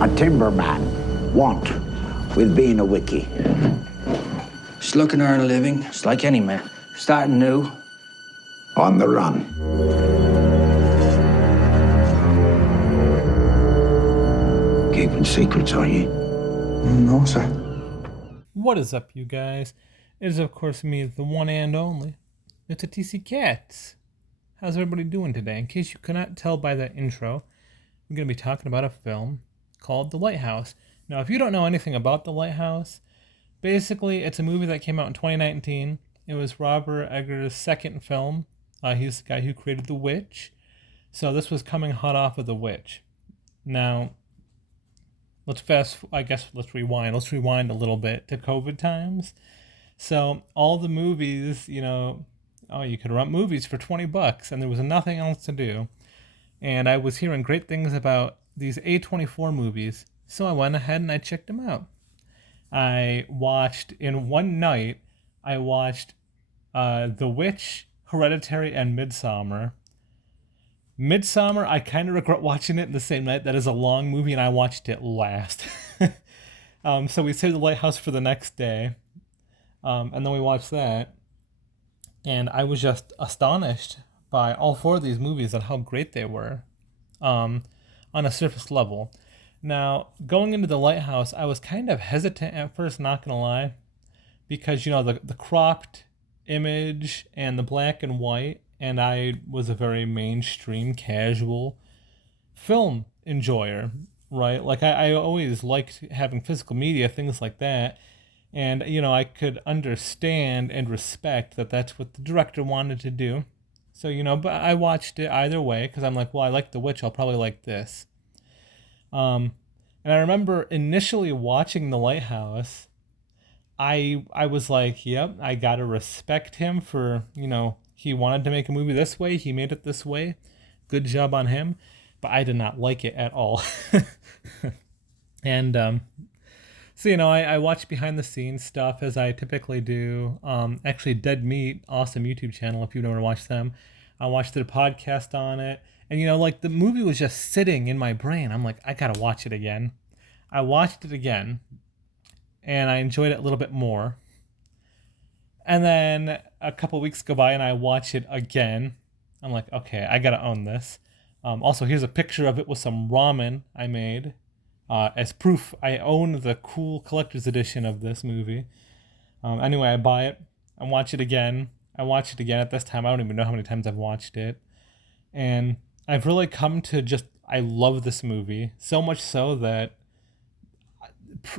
a timberman want with being a wickie? Just looking to earn a living, just like any man. Starting new. On the run. Keeping secrets, are you? No, sir. What is up, you guys? It is, of course, me, the one and only. It's a TC Cats. How's everybody doing today? In case you cannot tell by that intro, I'm going to be talking about a film called The Lighthouse. Now, if you don't know anything about The Lighthouse, basically, it's a movie that came out in 2019. It was Robert Eggers' second film. He's the guy who created The Witch. So this was coming hot off of The Witch. Now, let's rewind. Let's rewind a little bit to COVID times. So all the movies, you could rent movies for $20 and there was nothing else to do. And I was hearing great things about these A24 movies. So I went ahead and I checked them out. In one night, I watched The Witch, Hereditary, and Midsommar. Midsommar, I kind of regret watching it in the same night. That is a long movie, and I watched it last. So we saved The Lighthouse for the next day, and then we watched that. And I was just astonished by all four of these movies and how great they were on a surface level. Now, going into The Lighthouse, I was kind of hesitant at first, not going to lie, because, the cropped image and the black and white, and I was a very mainstream, casual film enjoyer, right? Like, I always liked having physical media, things like that, and, I could understand and respect that that's what the director wanted to do. So, but I watched it either way, because I'm like, well, I like The Witch, I'll probably like this. And I remember initially watching The Lighthouse, I was like, yep, I gotta respect him for, he wanted to make a movie this way, he made it this way, good job on him, but I did not like it at all. And so, I watched behind the scenes stuff as I typically do. Actually, Dead Meat, awesome YouTube channel if you've never watched them. I watched their podcast on it. And, the movie was just sitting in my brain. I'm like, I gotta watch it again. I watched it again, and I enjoyed it a little bit more. And then a couple weeks go by, and I watch it again. I'm like, okay, I gotta own this. Also, here's a picture of it with some ramen I made. As proof, I own the cool collector's edition of this movie. Anyway, I buy it. I watch it again. At this time. I don't even know how many times I've watched it. And I've really come to I love this movie. So much so that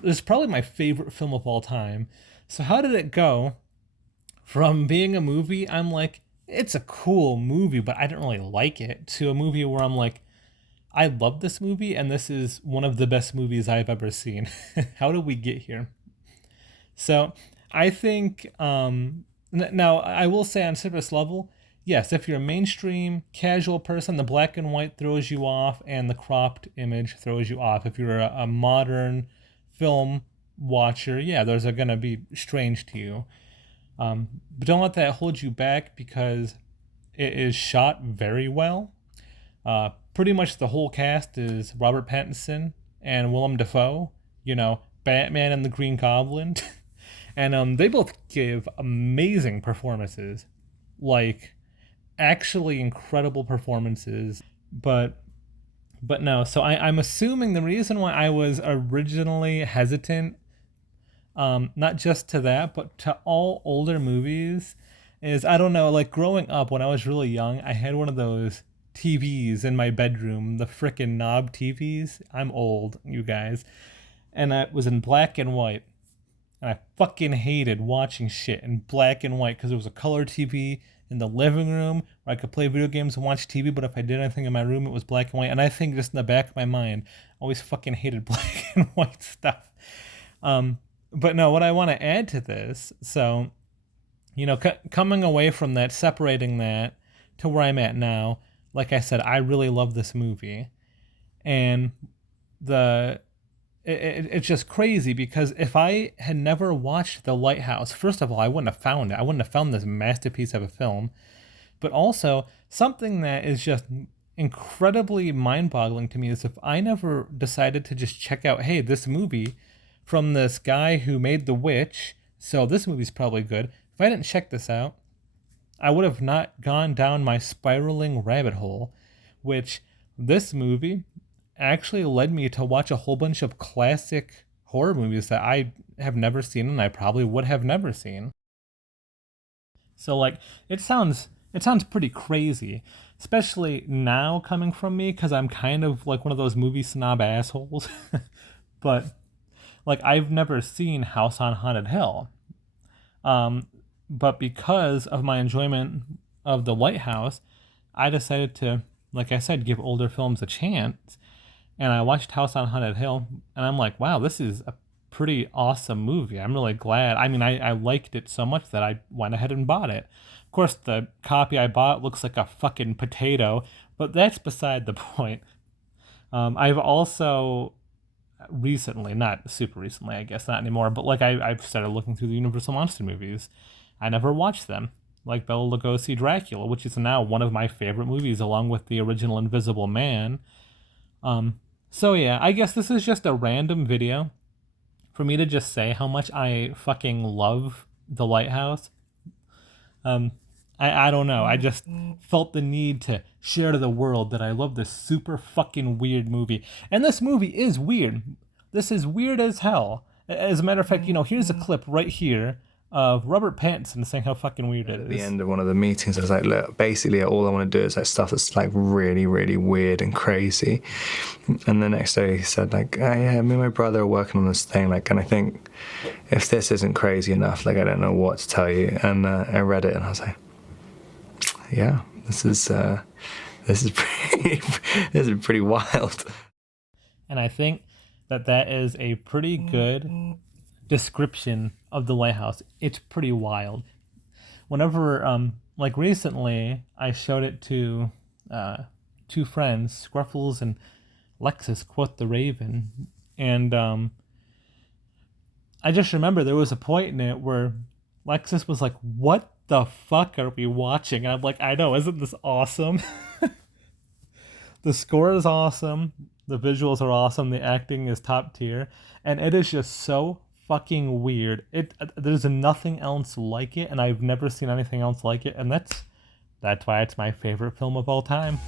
it's probably my favorite film of all time. So how did it go from being a movie I'm like, it's a cool movie, but I didn't really like it, to a movie where I'm like, I love this movie, and this is one of the best movies I've ever seen. How did we get here? So I think, now I will say on surface level, yes, if you're a mainstream, casual person, the black and white throws you off, and the cropped image throws you off. If you're a modern film watcher, yeah, those are going to be strange to you. But don't let that hold you back, because it is shot very well. Pretty much the whole cast is Robert Pattinson and Willem Dafoe, Batman and the Green Goblin. And they both give amazing performances, like actually incredible performances. But no, so I'm assuming the reason why I was originally hesitant, not just to that, but to all older movies, is, I don't know, like growing up when I was really young, I had one of those TVs in my bedroom, the frickin' knob TVs. I'm old, you guys. And it was in black and white. And I fucking hated watching shit in black and white, because there was a color TV in the living room where I could play video games and watch TV, but if I did anything in my room, it was black and white. And I think just in the back of my mind, I always fucking hated black and white stuff. But no, what I want to add to this, so, coming away from that, separating that to where I'm at now, like I said, I really love this movie. And it's just crazy, because if I had never watched The Lighthouse, first of all, I wouldn't have found it. I wouldn't have found this masterpiece of a film. But also, something that is just incredibly mind-boggling to me is if I never decided to just check out, hey, this movie from this guy who made The Witch, so this movie's probably good. If I didn't check this out, I would have not gone down my spiraling rabbit hole, which this movie actually led me to watch a whole bunch of classic horror movies that I have never seen and I probably would have never seen. So like it sounds pretty crazy, especially now coming from me because I'm kind of like one of those movie snob assholes. But like I've never seen House on Haunted Hill. But because of my enjoyment of The Lighthouse, I decided to, like I said, give older films a chance. And I watched House on Haunted Hill, and I'm like, wow, this is a pretty awesome movie. I'm really glad. I mean, I liked it so much that I went ahead and bought it. Of course, the copy I bought looks like a fucking potato, but that's beside the point. I've also recently, not super recently, I guess, not anymore, but like I've started looking through the Universal Monster movies. I never watched them, like Bela Lugosi Dracula, which is now one of my favorite movies, along with the original Invisible Man. So yeah, I guess this is just a random video for me to just say how much I fucking love The Lighthouse. I don't know. I just felt the need to share to the world that I love this super fucking weird movie. And this movie is weird. This is weird as hell. As a matter of fact, here's a clip right here of Robert Pattinson saying how fucking weird it is. At the end of one of the meetings, I was like, look, basically all I want to do is like stuff that's like really, really weird and crazy. And the next day he said like, oh, yeah, me and my brother are working on this thing. Like, and I think if this isn't crazy enough, like, I don't know what to tell you. And I read it and I was like, yeah, this is pretty wild. And I think that is a pretty good description of The Lighthouse. It's pretty wild. Whenever, like recently, I showed it to two friends, Scruffles and Lexus, quote the Raven, and I just remember there was a point in it where Lexus was like, what the fuck are we watching? And I'm like, I know, isn't this awesome? The score is awesome, the visuals are awesome, the acting is top tier, and it is just so fucking weird. There's nothing else like it, and I've never seen anything else like it, and that's why it's my favorite film of all time.